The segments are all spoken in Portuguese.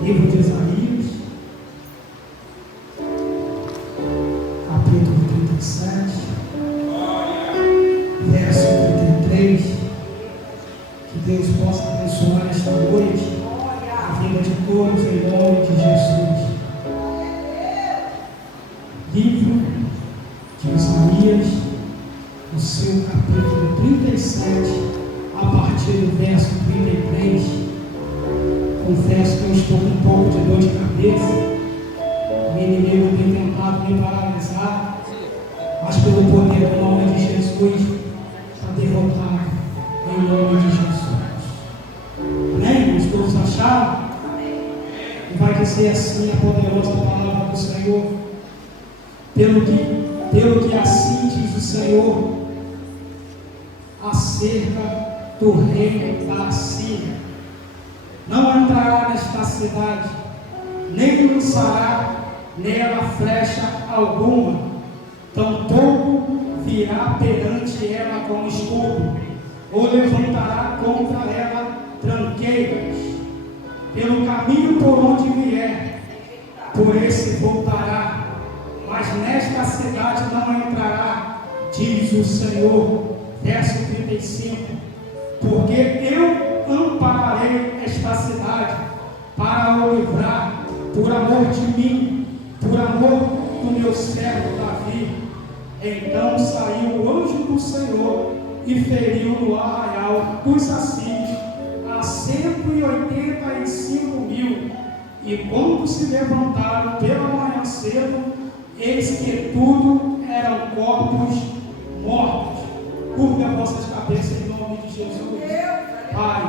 Livro de Isaías, capítulo 37, verso 33. Que Deus possa abençoar esta noite a vida de todos em nome de Jesus. Livro de Isaías, o seu capítulo 37, a partir do verso 33. Confesso que eu estou com um pouco de dor de cabeça. O inimigo tem tentado me paralisar, mas pelo poder do nome de Jesus está derrotado em nome de Jesus. Amém? Os todos acharam? E vai dizer assim a poderosa palavra do Senhor: pelo que assim diz o Senhor acerca do rei da Assíria: não entrará nesta cidade, nem lançará nela flecha alguma, tampouco virá perante ela com escudo, ou levantará contra ela tranqueiras. Pelo caminho por onde vier, por esse voltará, mas nesta cidade não entrará, diz o Senhor. Verso 35: porque eu ampararei esta cidade para o livrar, por amor de mim, por amor do meu servo Davi. Então saiu o anjo do Senhor e feriu no arraial dos assírios a 185.000. E quando se levantaram pela manhã cedo, eis que tudo eram corpos mortos. Curva as vossas cabeças em nome de Jesus. Pai,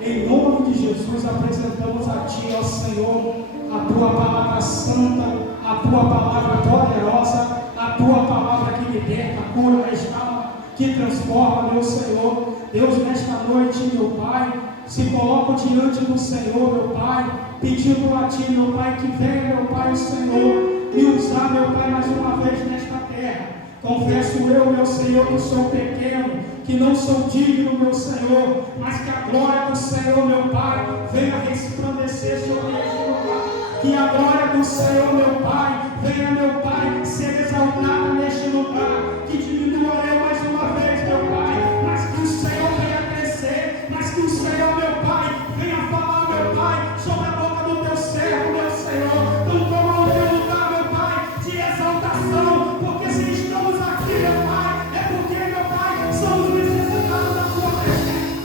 em nome de Jesus, apresentamos a Ti, ó Senhor, a Tua palavra santa, a Tua palavra poderosa, a Tua palavra que liberta, cura, restaura, que transforma, meu Senhor. Deus, nesta noite, meu Pai, se coloco diante do Senhor, meu Pai, pedindo a Ti, meu Pai, que venha, meu Pai, o Senhor, me usar, meu Pai, mais uma vez nesta terra. Confesso eu, meu Senhor, que sou pequeno, que não sou digno, meu Senhor, mas que a glória do Senhor, meu Pai, venha resplandecer sobre este lugar. Que a glória do Senhor, meu Pai, venha, meu Pai, ser exaltada neste lugar. Que diminua eu mais uma vez, meu Pai, mas que o Senhor venha crescer, mas que o Senhor, meu Pai, venha falar, meu Pai, sobre a boca do teu servo, meu Senhor. Não toma o teu lugar, meu Pai, de exaltação, porque se estamos aqui, meu Pai, é porque, meu Pai, somos necessitados da tua presença.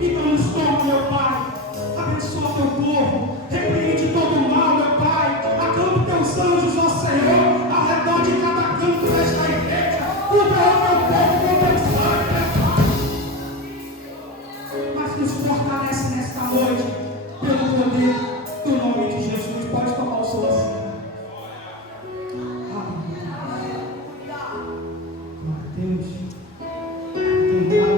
Então nos toma, meu Pai, abençoa teu povo, repreende todo o mal, meu Pai, acampa teus anjos, ó Senhor, ao redor de cada canto desta igreja, cubra o teu povo com teu sangue, meu Pai, mas nos fortalece nesta noite, pelo poder do nome de Jesus. Pode tomar o seu assento. Deus, tentar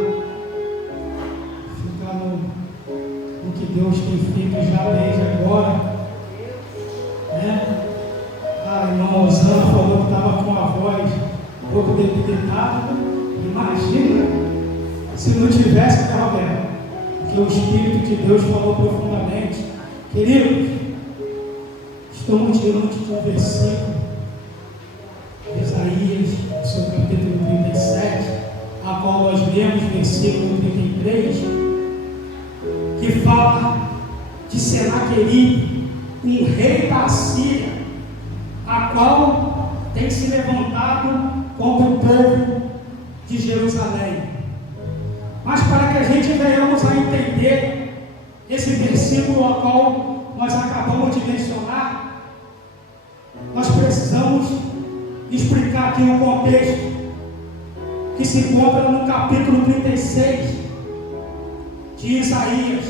ficar no que Deus tem feito já desde agora, né? A irmã Osana falou que estava com a voz um pouco debilitada. Imagina se não tivesse, né, Roberto? Porque o Espírito de Deus falou profundamente. Queridos, estamos diante de um versículo de Isaías, seu capítulo 37, a qual nós lemos, versículo 33, que fala de Senaqueribe, um rei da Assíria, a qual tem se levantado contra o povo de Jerusalém. Mas para que a gente venhamos a entender esse versículo ao qual nós acabamos de mencionar, nós precisamos explicar aqui o contexto que se encontra no capítulo 36 de Isaías,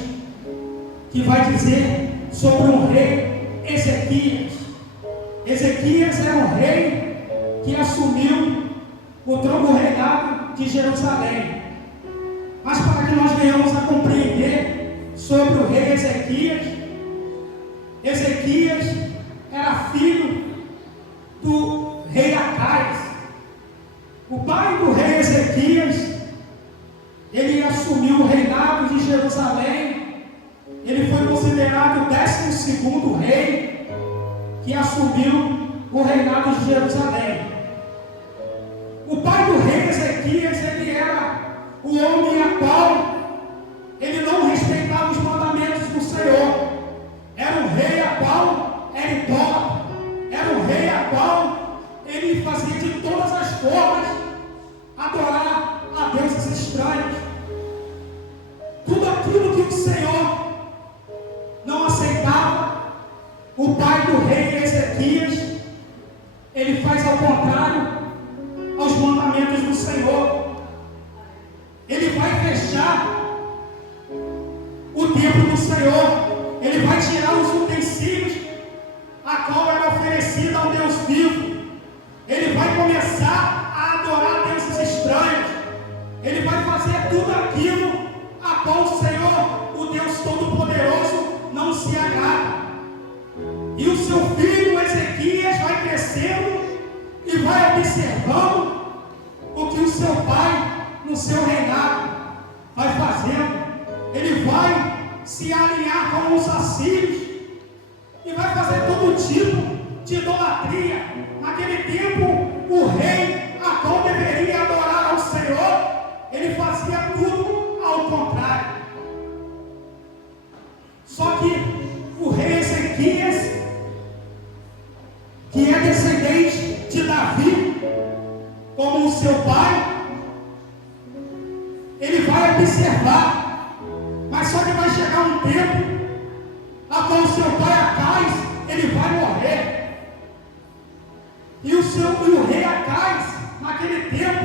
que vai dizer sobre um rei, Ezequias. Ezequias era um rei que assumiu o trono reinado de Jerusalém. Mas para que nós venhamos a compreender sobre o rei Ezequias, Ezequias era filho do rei Acaias. O pai do rei Ezequias, ele assumiu o reinado de Jerusalém. Ele foi considerado segundo rei que assumiu o reinado de Jerusalém. O pai do rei Ezequias, ele era o homem a qual ele não respeitava os mandamentos do Senhor. Era um rei a qual era idólatra. Era um rei a qual ele fazia de todas as formas adorar a deuses estranhos. Tudo aquilo que o Senhor não aceitava, o pai do rei Ezequias, ele faz ao contrário aos mandamentos do Senhor. Ele vai fechar o templo do Senhor. Ele vai tirar os utensílios a qual era oferecida ao Deus vivo. Ele vai começar a adorar deuses estranhos. Ele vai fazer tudo aquilo a qual o Senhor, o Deus Todo-Poderoso, não se agrada. E o seu filho Ezequias vai crescendo e vai observando o que o seu pai, no seu reinado, vai fazendo. Ele vai se alinhar com os assírios e vai fazer todo tipo de idolatria. Naquele tempo, o rei, a qual deveria adorar ao Senhor, ele fazia tudo ao contrário. Só que o rei Ezequias, que é descendente de Davi, como o seu pai, ele vai observar, mas só que vai chegar um tempo a qual o seu pai Acais, ele vai morrer. E o rei Acais, naquele tempo,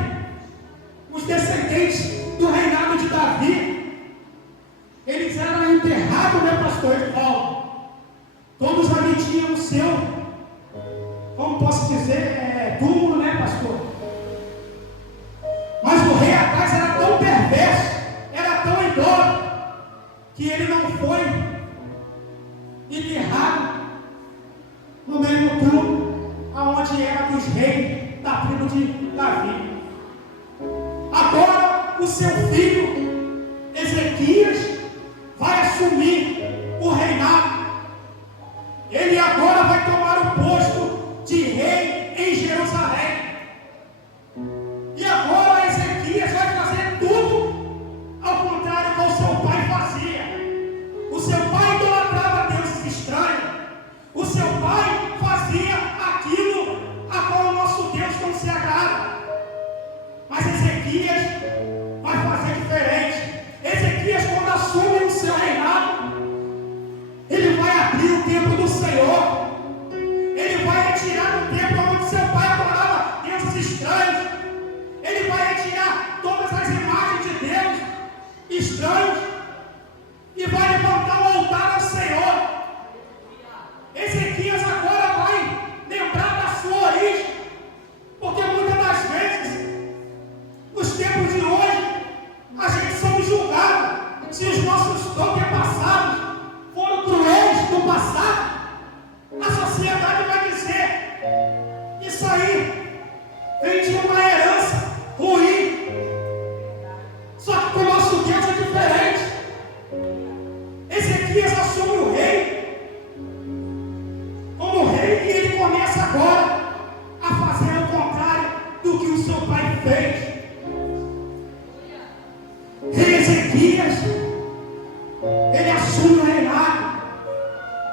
os descendentes do reinado de Davi, eles eram enterrados, né, pastor Paulo? Todos ali tinham o seu, como posso dizer, túmulo, né, pastor? Mas o rei Acais era tão perverso, era tão idólatra, que ele não foi enterrado no mesmo túmulo aonde era dos reis da tribo de Davi. Agora o seu filho Ezequias vai assumir o reinado. Ele agora vai tomar o posto de rei em Jerusalém. E agora Ezequias vai fazer tudo ao contrário do que o seu pai fazia. O seu pai idolatrava deuses estranhos. O seu pai fazia aquilo a qual o nosso Deus não se agrada. Mas Ezequias vai fazer diferente. Ezequias, quando assume o seu reinado, ele vai abrir o templo do Senhor. Ele vai retirar o templo onde seu pai adorava deuses estranhos. Ele vai retirar todas as imagens de Deus estranhos e vai levantar um altar ao Senhor. Ezequias agora vai lembrar da sua origem, porque muitas das vezes, nos tempos de hoje, a gente somos julgados se os nossos antepassados foram cruéis no passado. A sociedade vai dizer: isso aí vem de uma herança ruim. Só que com o nosso Deus é diferente. Ezequias assume o rei como rei e ele começa agora a fazer o contrário do que o seu pai fez. Rei Ezequias, ele assume o reinado,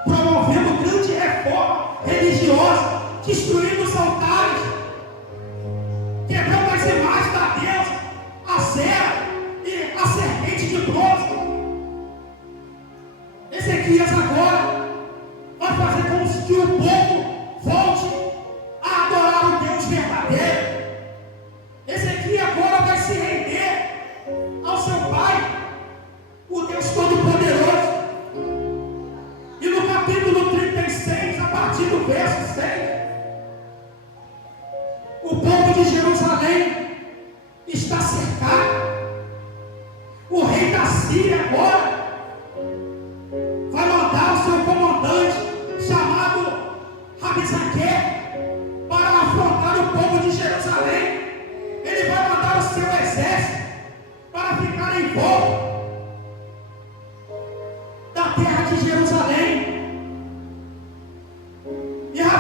promovendo grande reforma religiosa, destruindo os altares, quebrando as imagens da deusa, a Sera e a serpente de bronze. Ezequias agora vai fazer com que o povo volte a adorar o Deus verdadeiro. Ezequias agora vai se render ao seu pai, o Deus Todo-Poderoso. E no capítulo 36, a partir do verso 6, o povo de Jerusalém está cercado. O rei da Síria agora vai mandar o seu comandante, chamado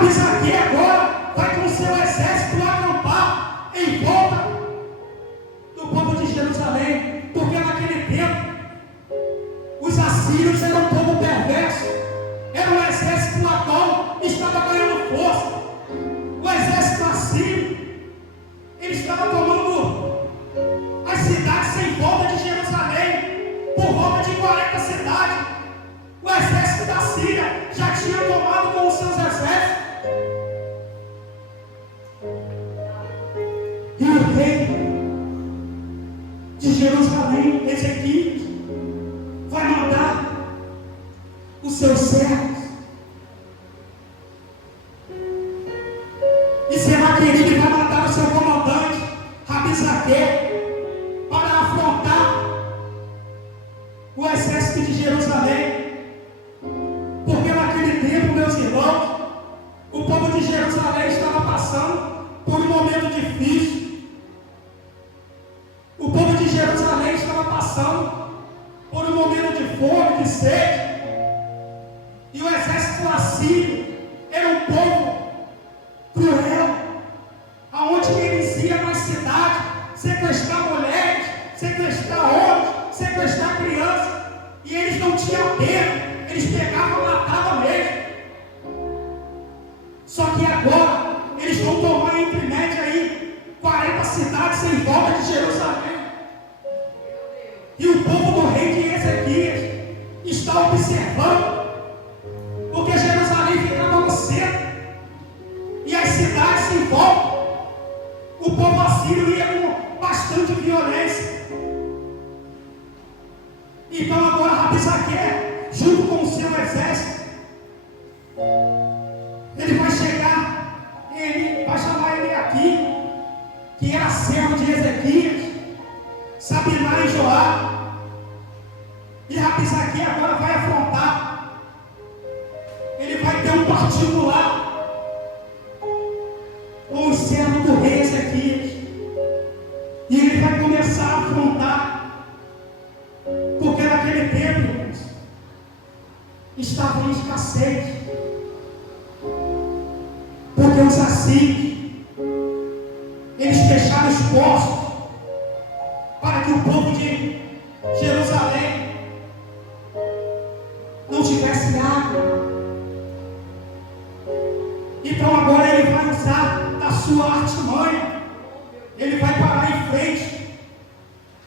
Rabisaque agora vai com seu exército acampar em volta do povo de Jerusalém, porque naquele tempo os assírios eram um povo perverso, era um exército latão, estava ganhando força. O exército assírio, ele estava tomando as cidades em volta de Jerusalém, por volta de 40 cidades. O exército da Síria já tinha tomado com os seus exércitos. E o rei de Jerusalém, Ezequias, vai mandar os seus servos. E Senaqueribe vai mandar o seu comandante, Rabisaque, para afrontar o exército de Jerusalém. Porque naquele tempo, meus irmãos, o povo de Jerusalém estava passando por um momento difícil. O povo de Jerusalém estava passando por um momento de fome, de sede. E o exército assírio era um povo cruel, aonde eles iam nas cidades sequestrar mulheres, sequestrar homens, sequestrar crianças. E eles não tinham pena. Eles pegavam e matavam mesmo. Só que agora eles vão tomar entre média aí 40 cidades em volta de Jerusalém. E o povo do rei de Ezequias está observando, porque Jerusalém ficava no centro e as cidades em volta. O povo assírio ia com bastante violência. Então agora Rabisaque, junto com o seu exército, ele vai chegar, ele vai chamar ele aqui, que era servo de Ezequias, Sabiná e Joá. E Rabisaque agora vai afrontar. Ele vai ter um particular com o servo do rei Ezequias. E ele vai começar a afrontar, porque naquele tempo estava em escassez, porque os assírios, eles fecharam os poços para que o povo de Jerusalém não tivesse água. Então agora ele vai usar da sua artimanha, ele vai parar em frente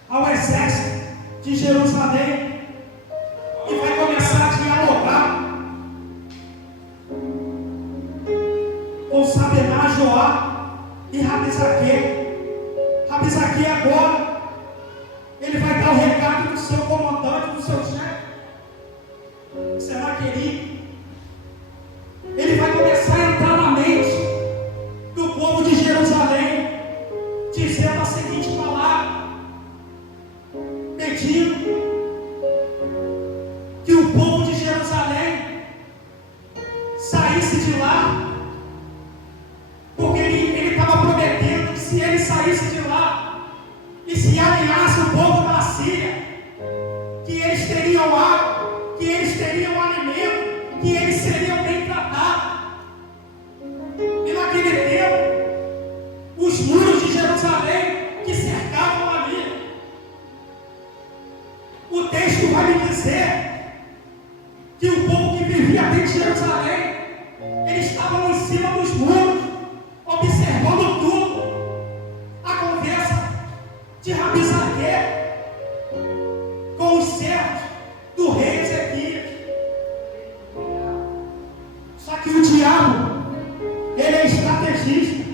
ao exército de Jerusalém e vai começar a dialogar com Sabiná, Joá e Rabisaque. Rabisaque agora, ele vai dar o recado do seu comandante, do seu chefe, Senaqueribe. Ele vai começar a entrar na mente do povo de Jerusalém, dizendo a seguinte palavra, pedindo que o povo de Jerusalém saísse de lá, porque ele estava prometendo que se ele saísse de lá e se alinhasse o povo da Síria, que eles teriam água, que eles teriam alimento, que eles seriam bem tratados. E naquele tempo, os muros de Jerusalém que cercavam ali, o texto vai me dizer que o povo que vivia dentro de Jerusalém, eles estavam em cima dos muros, observando tudo. A conversa de Rabisaque com os servos do rei Ezequias. Só que o diabo, ele é estrategista.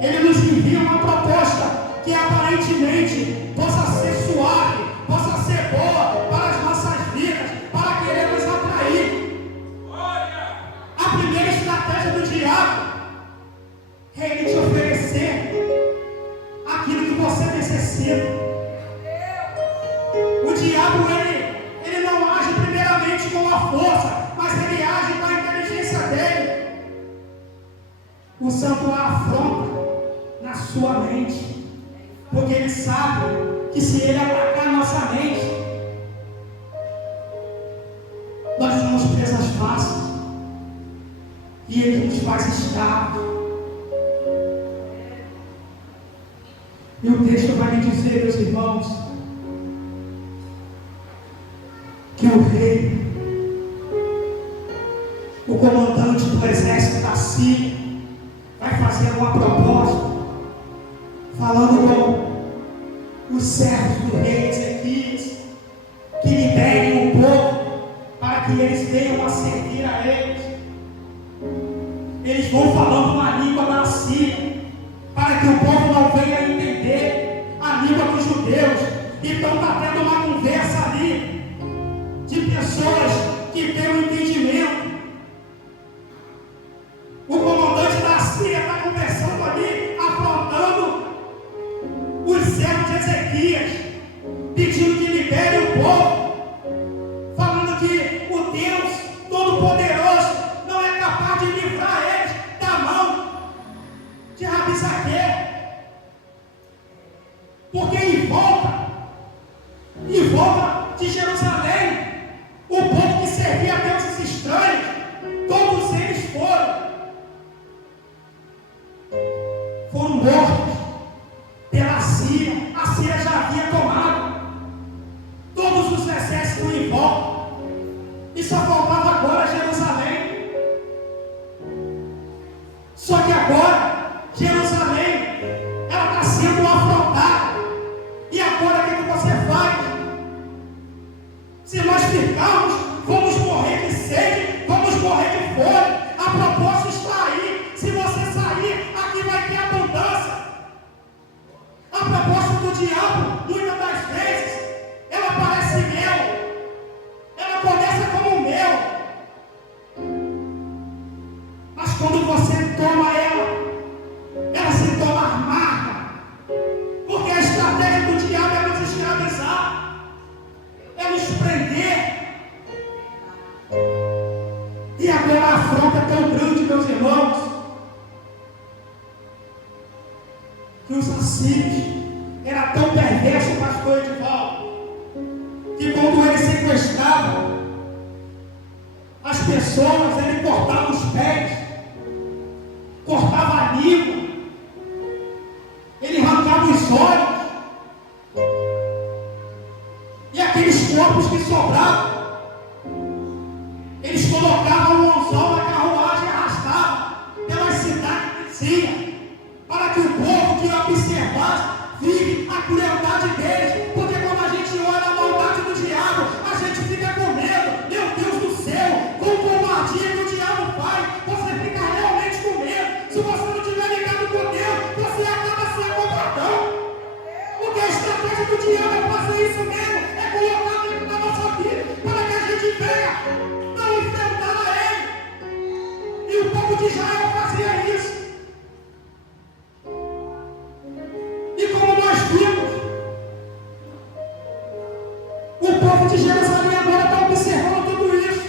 Ele nos envia uma proposta que aparentemente possa ser suave, possa ser boa para as nossas vidas, para querer nos atrair. A primeira estratégia do diabo é ele te oferecer aquilo que você necessita. O diabo, ele não age primeiramente com a força, mas ele age com a inteligência dele, usando a afronta na sua mente, porque ele sabe que se ele atacar a nossa mente, nós somos presas fáceis. e Ele nos faz escravos. E o texto vai me dizer, meus irmãos, que o rei, o comandante do exército da Síria, vai fazer uma proposta, falando com os servos do rei Ezequias, que liberem o povo, para que eles venham a servir a eles. Eles vão falando na língua da Síria, para que o povo não venha a entender a língua dos judeus. Então está tendo uma conversa ali, de pessoas que têm um entendimento. O comandante da Síria está conversando ali, afrontando os servos de Ezequias, pedindo que libere o povo, falando que o Deus Todo-Poderoso não é capaz de livrar eles da mão de Rabisaque, porque em volta de Jerusalém, o povo que servia a deuses estranhos, todos eles foram mortos pela Síria. A Síria já havia tomado todos os exércitos em volta, e só faltava agora Jerusalém. Só que agora Jerusalém, ela está sendo afrontada. E agora o que você faz? Se nós ficarmos, vamos morrer de sede, vamos morrer de fome. A proposta está aí. Se você sair, aqui vai ter abundância. A proposta do diabo, muitas das vezes, ela parece mel, ela começa como mel, mas quando você toma ela se torna amarga, porque a estratégia do diabo é nos escravizar, é nos prender. E agora a afronta é tão grande, meus irmãos, que os assírios era tão perverso, pastor Edivaldo, que quando ele sequestrava as pessoas, ele cortava os pés, cortava a língua, ele arrancava os olhos, e aqueles corpos que sobravam, eles colocavam um anzol na carruagem e arrastavam pelas cidades vizinhas, para que o povo que observasse vive a crueldade deles. Porque quando a gente olha a maldade do diabo, a gente fica com medo. Meu Deus do céu, com covardia que o diabo faz, você fica realmente com medo. Se você não estiver ligado com Deus, você acaba sendo covardão. Porque a estratégia do diabo é fazer isso mesmo, é colocar dentro da nossa vida, para que a gente venha não enfrentar a ele. E o povo de Israel fazia isso. E como nós vimos, o povo de Jerusalém agora está observando tudo isso.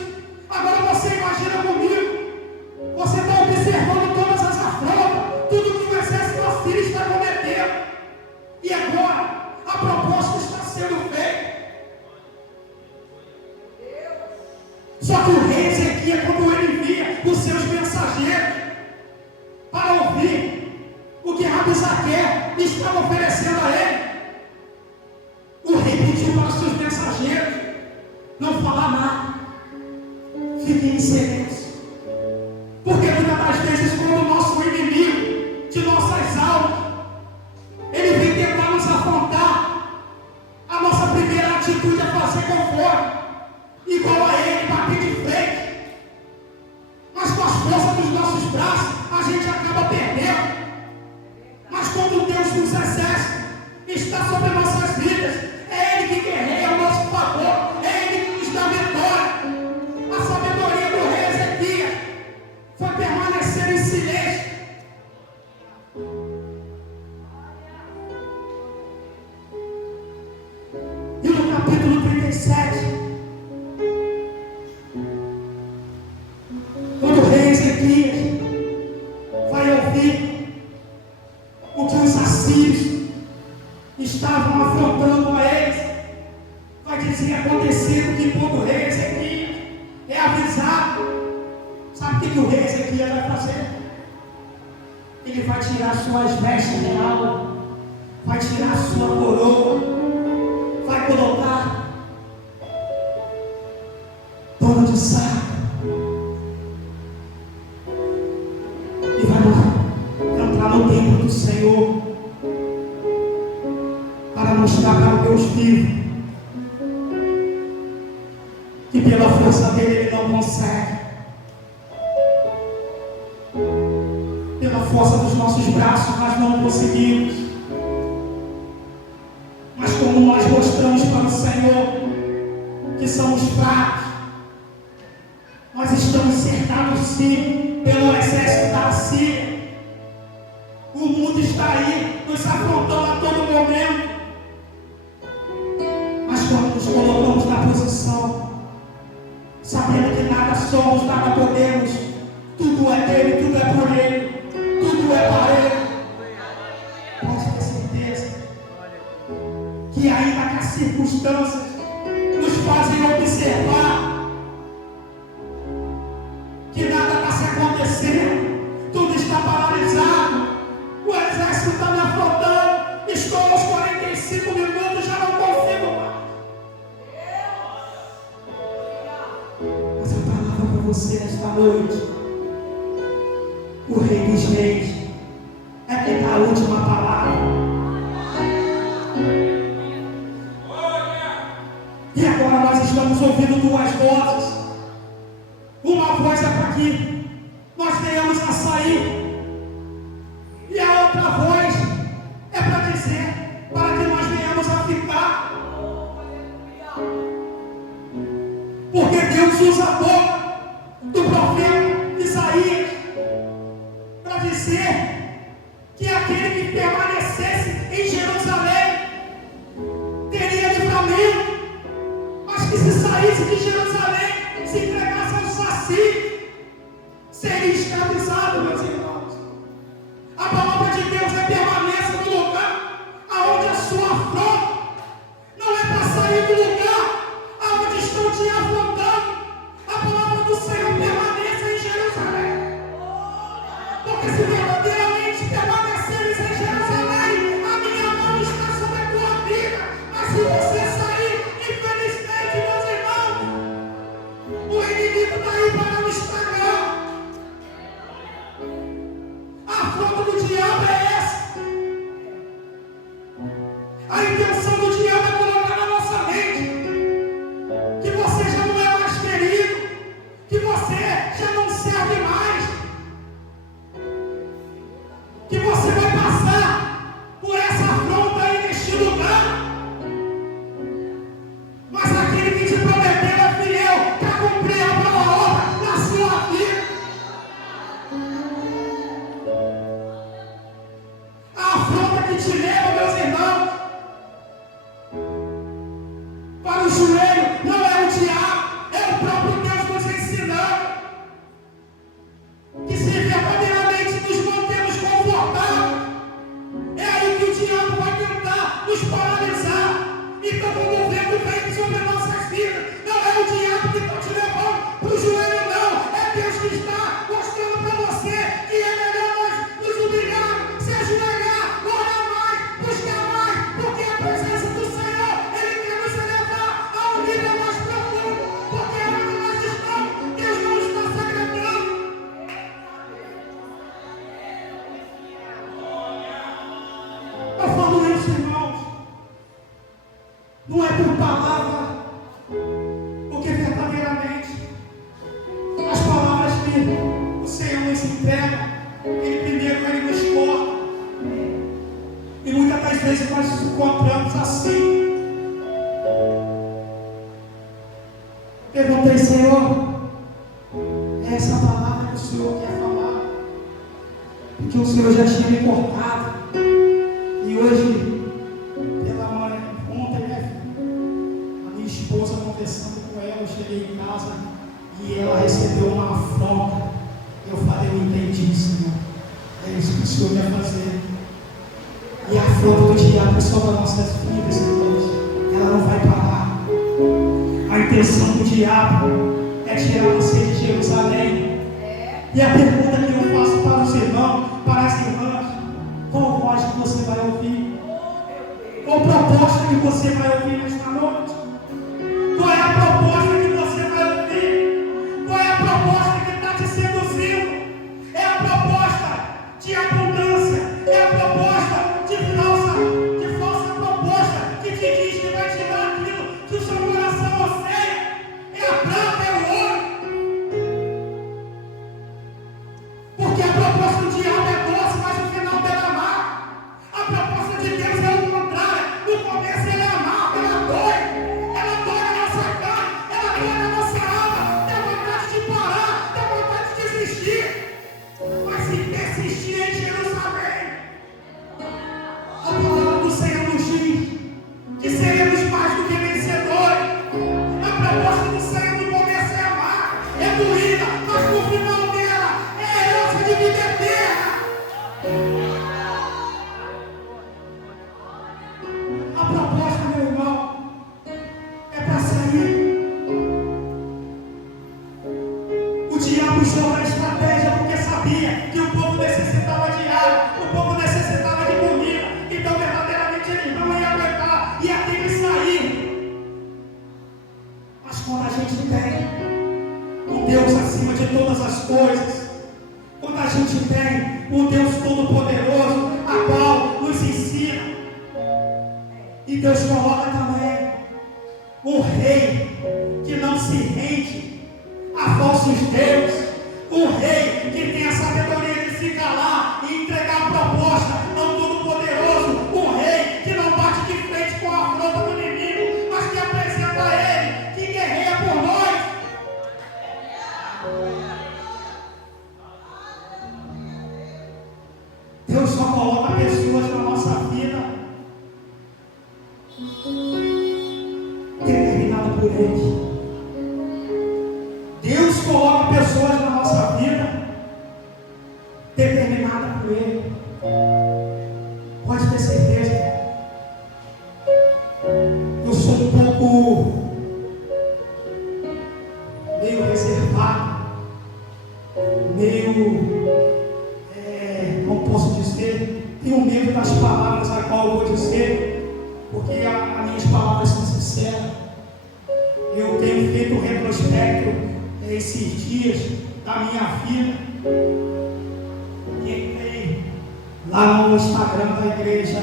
Agora você imagina comigo, você está observando todas as afrontas, tudo que o exército assírio está cometendo. E agora a proposta está sendo feita. Só que o rei Ezequias, quando ele envia os seus mensageiros para ouvir o que Rabisaque estava oferecendo a ele, o rei pediu para os seus mensageiros não falar nada, fiquem em silêncio, porque muitas das vezes, quando o nosso inimigo de nossas almas, ele vem tentar nos afrontar, a nossa primeira atitude é fazer conforme, igual a ele, bater de frente, mas com as forças dos nossos braços a gente acaba perdendo. Mas quando Deus nos exerce, está sobre nossas vidas, é Ele que guerreia ao nosso favor, é Ele que nos dá vitória. A sabedoria do rei Ezequias foi permanecer em silêncio. E no capítulo 37, quando o rei Ezequias vai ouvir o que os assírios estavam afrontando a eles, vai dizer: acontecendo que quando o rei Ezequias é avisado, sabe Sabe o que o rei Ezequias vai fazer? Ele vai tirar suas vestes real, vai tirar sua coroa, vai colocar pano de saco e vai entrar no templo do Senhor para mostrar para o Deus vivo que pela força dele ele não consegue, pela força dos nossos braços nós não conseguimos, mas como nós mostramos para o Senhor que somos fracos, nós estamos cercados sim pelo exército da Síria. O mundo está aí nos afrontando a todo momento, mas quando nos colocamos na posição, sabendo que nada somos, nada podemos, tudo é dele, tudo é por ele, tudo é para ele, pode ter certeza que ainda que as circunstâncias nos fazem observar que nada está se acontecendo, tudo está paralisado, o exército está me afrontando, estou aos 45 minutos, já não consigo mais. Mas a palavra para você nesta noite, o Rei dos Reis é quem dá a última palavra. E agora nós estamos ouvindo duas vozes. Uma voz é para que nós venhamos a sair, e a outra voz é para dizer para que nós venhamos a ficar. Porque Deus usa a boca do profeta Isaías para dizer que aquele que permanecesse em Jerusalém teria livramento, mas que se saísse de Jerusalém, se entregasse ao saci, seria escravizado, meus irmãos. A palavra de Deus é permaneça no lugar aonde a sua afronta, não é para sair do lugar aonde estão te afrontando. A palavra do Senhor permaneça em Jerusalém, porque se verdadeiramente permaneceres em Jerusalém, a minha mão está sobre a tua vida. Mas se você sair, infelizmente, meus irmãos, o inimigo está aí para nos estragar. A afronta do diabo é essa. A intenção do diabo é colocar na nossa mente que você já não é mais querido, que você já não serve mais, que você vai passar por essa afronta aí neste lugar. Mas aquele que te prometeu é fiel para cumprir a palavra na sua vida. A afronta que te leva, meus irmãos, para o joelho não é o diabo, é o próprio Deus nos ensinando que se verdadeiramente nos mantemos confortáveis, é aí que o diabo vai tentar nos paralisar. Então, quando o vento vem sobre nossas vidas, não é o diabo que está te levando para o joelho, não. É Deus que está mostrando para você que é melhor nós nos humilhar, se ajoelhar, orar mais, buscar mais, porque a presença do Senhor, Ele quer nos elevar a um nível mais profundo, porque onde nós estamos, Deus não está segredando. Eu falo isso, irmãos, não é por palavra, porque verdadeiramente as palavras que o Senhor nos entrega, Ele nos corta, e muitas das vezes nós nos encontramos assim. Perguntei, Senhor, é essa palavra que o Senhor quer falar? Porque o Senhor já tinha me cortado, e hoje, pela manhã, ontem, né, a minha esposa conversando com ela, eu cheguei em casa e ela recebeu uma afronta. Eu falei, eu entendi, Senhor, é isso que o Senhor quer fazer. E a afronta do diabo sobre as nossas vidas, irmãos, ela não vai parar. A intenção do diabo é tirar você de Jerusalém, E a pergunta que eu faço para os irmãos, para as irmãs: qual voz que você vai ouvir? Qual proposta que você vai ouvir nesta noite? Qual é a proposta que você vai ouvir? Qual é a proposta que está te seduzindo? É a proposta de abundância? É a proposta de falsa proposta que te diz que vai te dar aquilo que o seu coração anseia? É a prata, é o ouro? Porque a proposta do diabo é doce, mas o final dela é amargo. A proposta de Deus é o contrário. No começo ela é amarga, ela dói a nossa carne, ela dói a nossa alma, dá vontade de parar, dá vontade de desistir. Mas se persistir em Jerusalém, a palavra do Senhor nos diz que seremos mais do que vencedores. A proposta do Senhor no começo é amarga, é doída, mas no final dela é herança de vida eterna. A proposta, meu irmão, é para sair. O diabo usou a estratégia porque sabia que o povo necessitava de água, o povo necessitava de comida, então verdadeiramente eles não iam aguentar, ia ter que sair. Mas quando a gente tem o Deus acima de todas as coisas, quando a gente tem o Deus Todo-Poderoso, a qual nos ensina, e Deus coloca também um rei que não se rende a falsos deuses, um rei que tem a sabedoria de se calar e entregar a proposta ao Todo-Poderoso, um rei que não bate de frente com a afronta do inimigo, mas que apresenta a ele, que guerreia por nós. Deus só coloca pessoas na nossa vida determinada por Ele. Deus coloca pessoas na nossa vida determinada por Ele. Pode ter certeza. Eu sou um pouco meio reservado, não posso dizer, tenho medo das palavras a qual eu vou dizer, porque as minhas palavras são sinceras. Eu tenho feito um retrospecto esses dias da minha vida. Entrei lá no Instagram da igreja,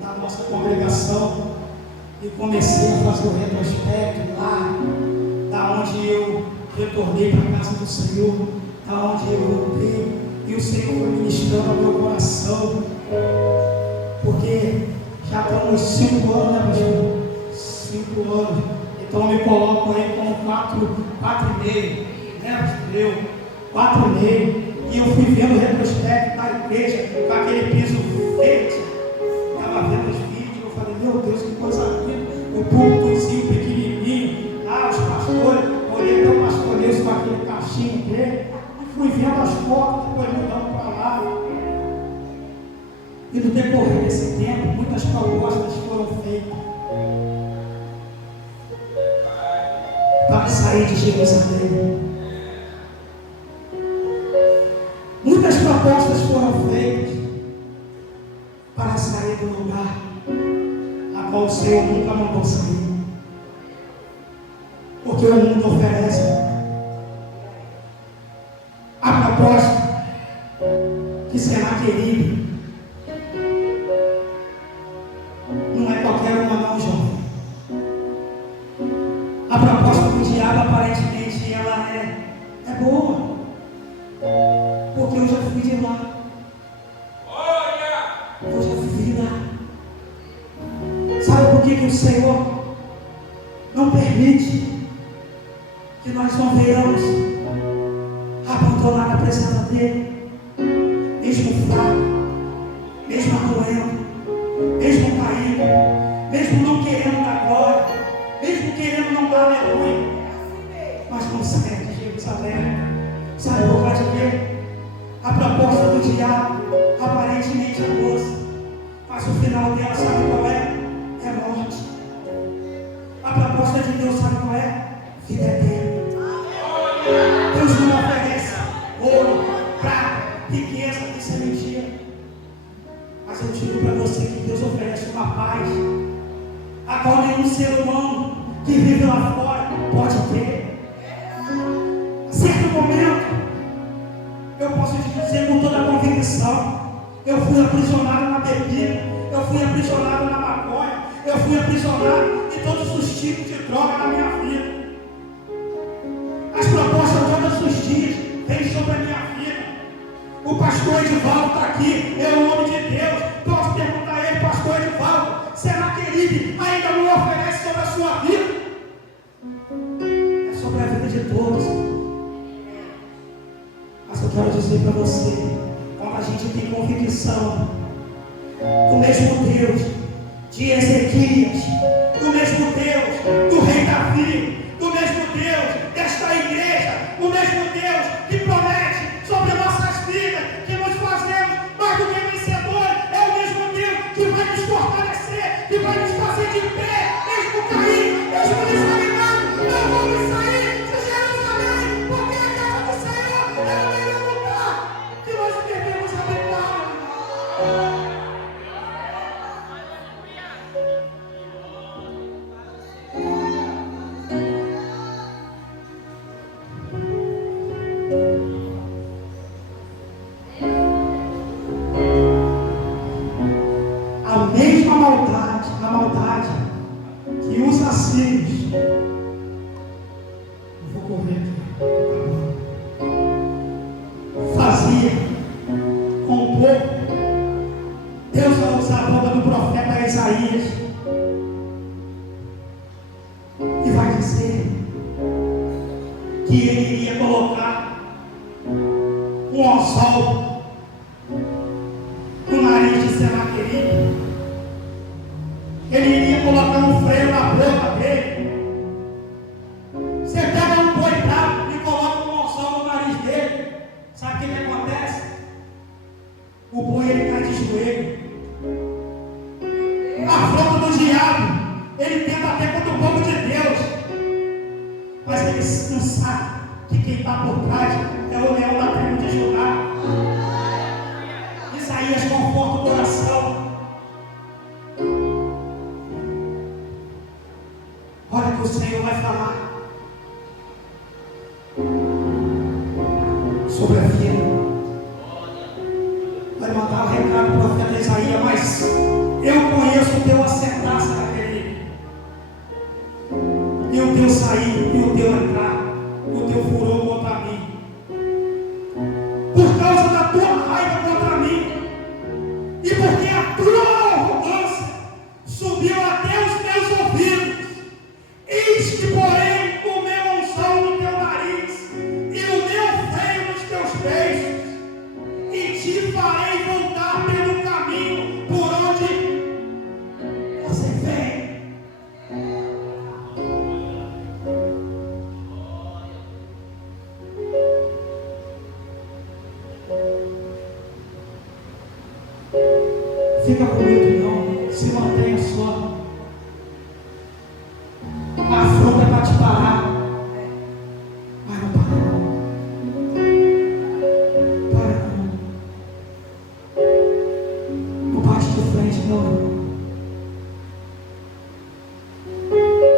da nossa congregação, e comecei a fazer o retrospecto lá, da onde eu retornei para a casa do Senhor, da onde eu voltei, e o Senhor foi ministrando ao meu coração, porque já estamos 5 anos, né, pastor? 5 anos. Então eu me coloco aí como 4,5, né? Eu, 4,5. E eu fui vendo o retrospecto da igreja, com aquele piso verde. Estava vendo os vídeos, eu falei, meu Deus, que coisa linda. O púlpitozinho pequenininho, os pastores, olhei até o pastor Nilson com aquele cachinho dele, e fui vendo as fotos, depois mudando para lá. E no decorrer desse tempo, muitas propostas foram feitas para sair de Jerusalém. Muitas propostas foram feitas para sair do lugar a qual o Senhor nunca mandou sair. Porque o mundo oferece a proposta que será querido. Não é qualquer uma não, jovem. A proposta do diabo aparentemente ela é boa. Porque eu já fui de lá. Eu já vivi lá. Sabe por que o Senhor não permite que nós não venhamos abandonar a presença dele? Mesmo fraco, mesmo adoendo, mesmo caído, mesmo não querendo dar glória, mesmo querendo não dar aleluia, mas não saia de Jerusalém. Sabe por causa de quê? A proposta do diabo aparentemente é doce, mas o final dela, sabe qual é? É morte. A proposta de Deus, sabe qual é? Vida eterna. Deus não oferece ouro, digo para você que Deus oferece uma paz a qual nenhum ser humano que vive lá fora pode ter. A certo momento, eu posso te dizer com toda a convicção, eu fui aprisionado na bebida, eu fui aprisionado na maconha, eu fui aprisionado em todos os tipos de droga na minha vida. As propostas todos os dias vêm sobre a minha vida. O pastor Edivaldo está aqui, é o homem de Deus. Posso perguntar a ele, pastor Edivaldo, será que ele ainda não oferece sobre a sua vida? É sobre a vida de todos. Mas eu quero dizer para você, quando a gente tem convicção, o mesmo Deus de Ezequias, do mesmo Deus do rei Davi, do mesmo Deus desta igreja, o mesmo Deus que promete sobre nossas vidas que nós fazemos mais do que vencedores, é o mesmo Deus que vai nos fortalecer, que vai nos fazer de pé, mesmo cair, mesmo desanimado, não vamos sair de Jerusalém, porque a casa do Senhor é o melhor lugar que nós devemos habitar. A maldade que os assírios, vou correr aqui, fazia com o povo, Deus vai usar a boca do profeta Isaías e vai dizer que ele iria colocar um anzol no nariz de Senaqueribe. Ele iria colocar um freio na boca dele. Você pega um boi bravo e coloca um anzol no nariz dele. Sabe o que acontece? O boi ele cai de joelho. A afronta do diabo, ele tenta até contra o povo de Deus. Mas ele não sabe que quem está por trás é o leão da tribo de Judá. Isaías conforta o coração. Olha que o Senhor vai falar sobre a vida. Vai mandar o recado para o profeta Isaías, mas eu conheço o teu acertar, Senaqueribe, e o teu sair, e o teu entrar, o teu furor contra mim. Por causa da tua raiva contra mim, e porque a tua arrogância subiu até os meus ouvidos, eis que porém o meu anzol no teu nariz e o meu freio nos teus beiços, e te farei voltar pelo caminho por onde você vem. Fica comigo não, se mantenha só. A afronta é para te parar, mas não para não. Para não. Não bate de frente não.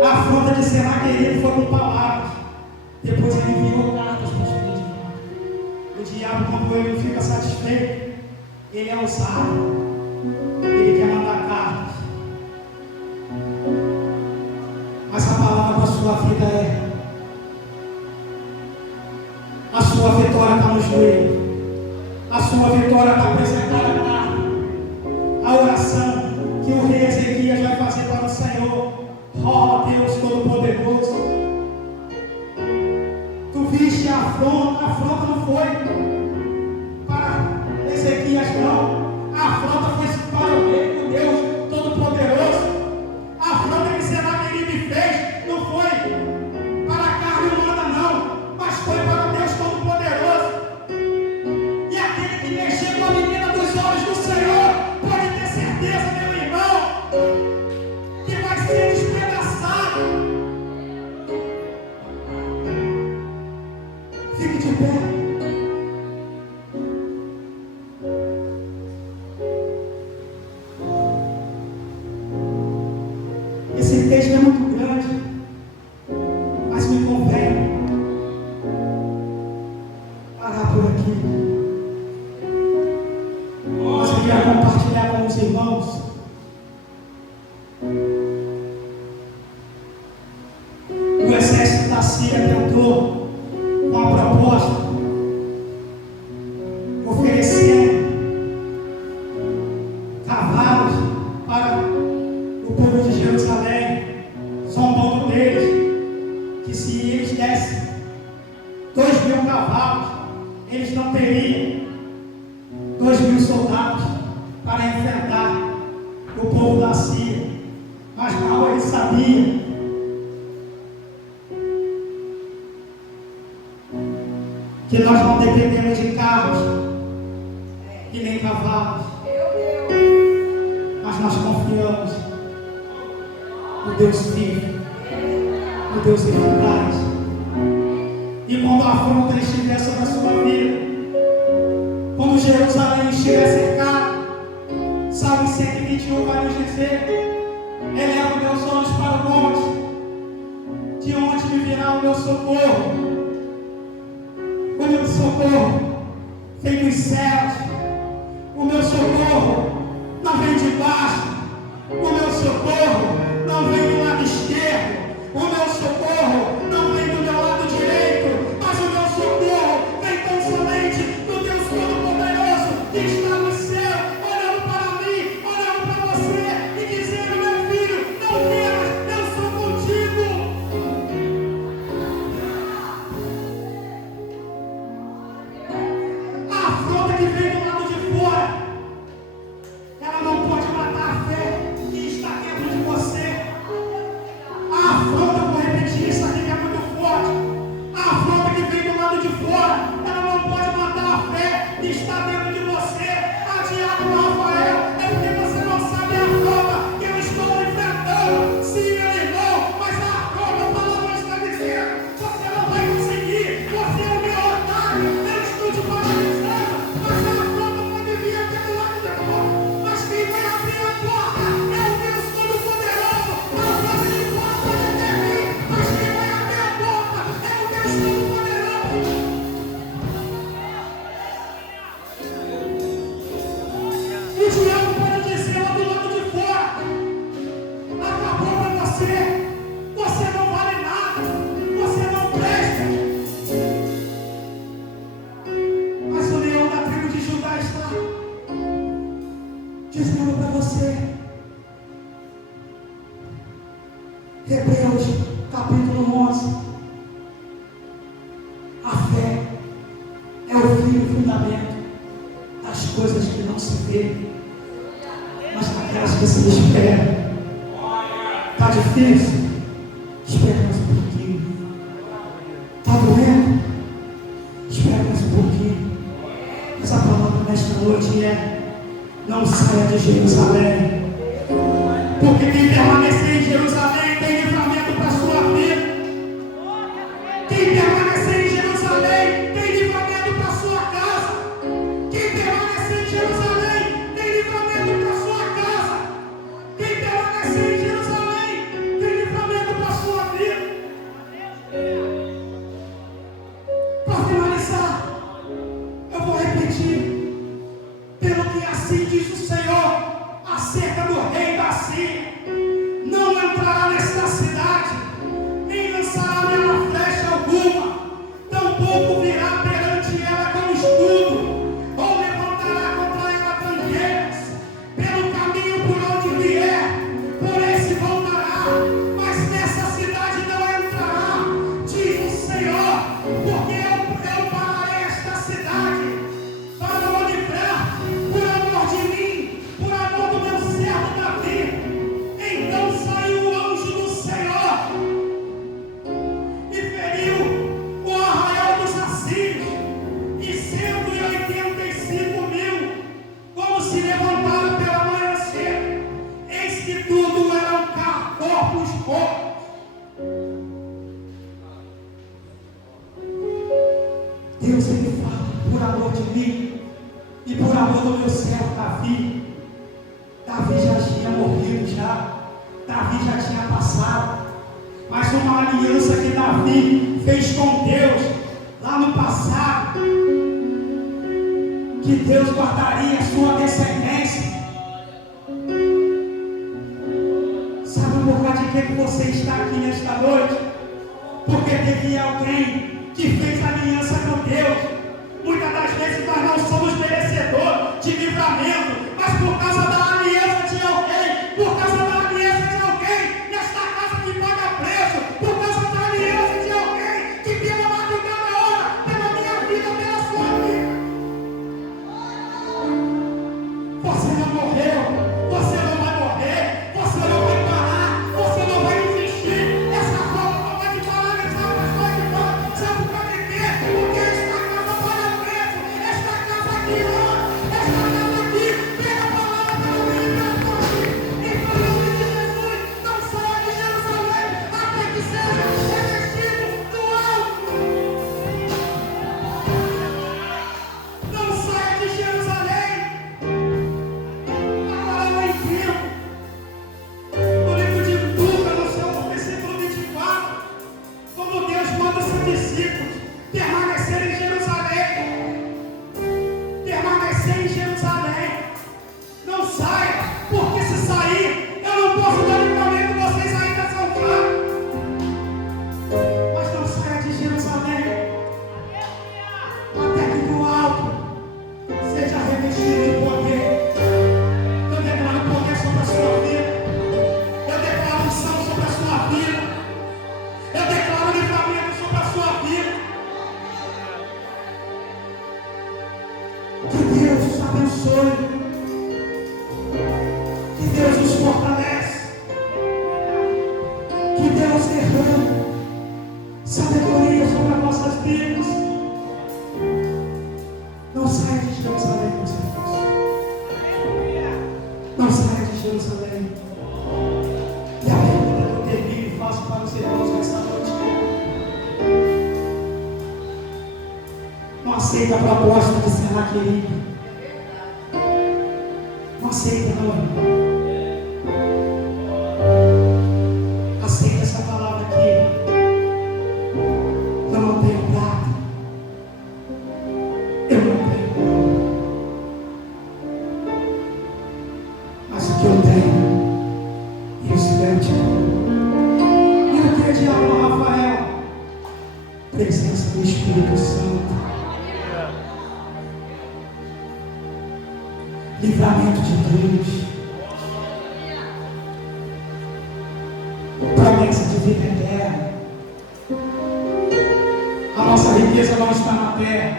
A afronta de Senaqueribe foi com palavras. Depois ele enviou cartas para o diabo. O diabo, quando ele não fica satisfeito, ele é ousado. Ele quer mandar cartas. Mas a palavra da sua vida é: a sua vitória está no joelho, a sua vitória está apresentada na carta. A oração que o rei Ezequias vai fazer para o Senhor: ó Deus Todo-Poderoso, tu viste a afronta não foi para Ezequias, não. A afronta foi para o rei, o Deus Todo-Poderoso. A afronta que Senaqueribe fez não foi para a carne humana, não, mas foi para o Deus Todo-Poderoso. E aquele que mexer com a menina dos olhos do Senhor pode ter certeza, meu irmão, que vai ser despedaçado. Fique de pé. cavalos, eles não teriam 2.000 soldados para enfrentar o povo da Síria. Mas mal ele sabia que nós não dependemos de carros e nem cavalos, mas nós confiamos no Deus vivo, no Deus eficaz. E quando a afronta estiver sobre a sua vida, quando Jerusalém estiver cercada, Salmo 121 vai nos dizer: eleva meus olhos para o monte, de onde me virá o meu socorro. O meu socorro vem dos céus, o meu socorro não vem de baixo, o meu socorro não vem do lado esquerdo, o meu socorro não vem do meu lado direito, mas o meu socorro vem tão somente do Deus Todo-Poderoso que está no céu, olhando para mim, olhando para você e dizendo: meu filho, não temas, eu sou contigo. A afronta que vem do lado de fora, ela não pode matar a fé que está dentro de você. A afronta, eu vou repetir isso aqui que é muito forte. A afronta que vem do lado de fora, ela não pode matar a fé que está dentro de você. A diácono Rafael, é porque você não sabe a afronta que eu estou enfrentando. Sim, meu irmão, mas a afronta, a palavra está dizendo: você não vai conseguir, você é o meu otário, eu estou te paralisando, mas a afronta pode vir até do lado de fora. Mas quem vai abrir a porta é o Deus Todo-Poderoso. A porta de fora pode até vir, mas quem vai abrir a porta é o Deus Todo-Poderoso. O diabo pode dizer lá do lado de fora: acabou para você, você não vale nada, você não presta. Mas o leão da tribo de Judá está dizendo para você, Hebreus capítulo 11: a fé é o firme fundamento das coisas que não se vê, mas daquelas que se esperam. Está difícil? Espera mais um pouquinho. Está doendo? Espera mais um pouquinho. Mas a palavra nesta noite é: não saia de Jerusalém, porque quem permanecer em Jerusalém tem livramento para a sua vida. Quem permanecer em Jerusalém tem livramento para a sua casa. Quem permanecer em Jerusalém tem livramento para a sua casa. Quem permanecer em Jerusalém tem livramento para a sua vida. Para finalizar, eu vou repetir: pelo que assim diz o Senhor acerca do rei da Síria, não entrará nesta cidade, nem lançará nela flecha alguma, tampouco virá perante ela com escudo, ou levantará contra ela tranqueiras. Pelo caminho por onde vier, por esse voltará, mas nessa cidade não entrará, diz o Senhor, porque eu pararei esta cidade para o livrar, por amor de mim, por amor do meu servo Davi. Então saiu o anjo do Senhor e feriu o arraial dos assírios, e 185.000, como se levantaram pela manhã cedo. Eis que tudo eram corpos mortos. Deus, ele fala: por amor de mim e por amor do meu servo Davi. Davi já tinha morrido já. Davi já tinha passado. Mas uma aliança que Davi fez com Deus lá no passado, que Deus guardaria a sua descendência. Sabe por causa de que você está aqui nesta noite? Porque teve alguém que fez aliança com Deus. Muitas das vezes nós não somos merecedores de livramento, mas por causa da aliança de alguém, por causa da aliança de alguém nesta casa que paga preço, por causa da aliança de alguém que pela madrugada ora pela minha Que Deus os abençoe. Que Deus os fortalece. Que Deus derrame sabedoria sobre as nossas vidas. Não saia de Jerusalém, meus irmãos. Não saia de Jerusalém. E a pergunta que eu termino e faço para os irmãos nessa noite é: não aceita a proposta de Senaqueribe. Não aceita, não, irmão. Aceita essa palavra aqui. Eu não tenho prata. Eu não tenho ouro. Mas o que eu tenho, isso eu te dou. E o que é diabo, Rafael? Presença do Espírito Santo. Livramento de Deus. Promessa de vida eterna. A nossa riqueza não está na terra,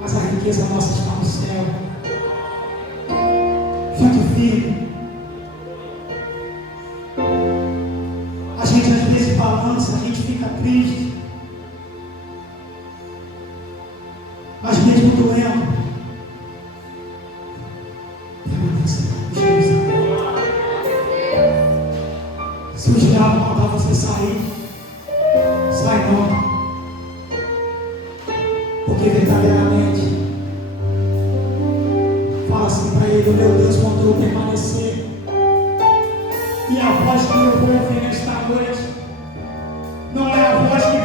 mas a riqueza nossa está no céu. Fique firme. A gente às vezes balança, a gente fica triste, mas mesmo doendo, permaneça em Jesus. Se o diabo mandar você sair, sai não. Porque verdadeiramente, fala assim para ele: o meu Deus mandou eu permanecer. E a voz que eu vou ouvir nesta noite não é a voz que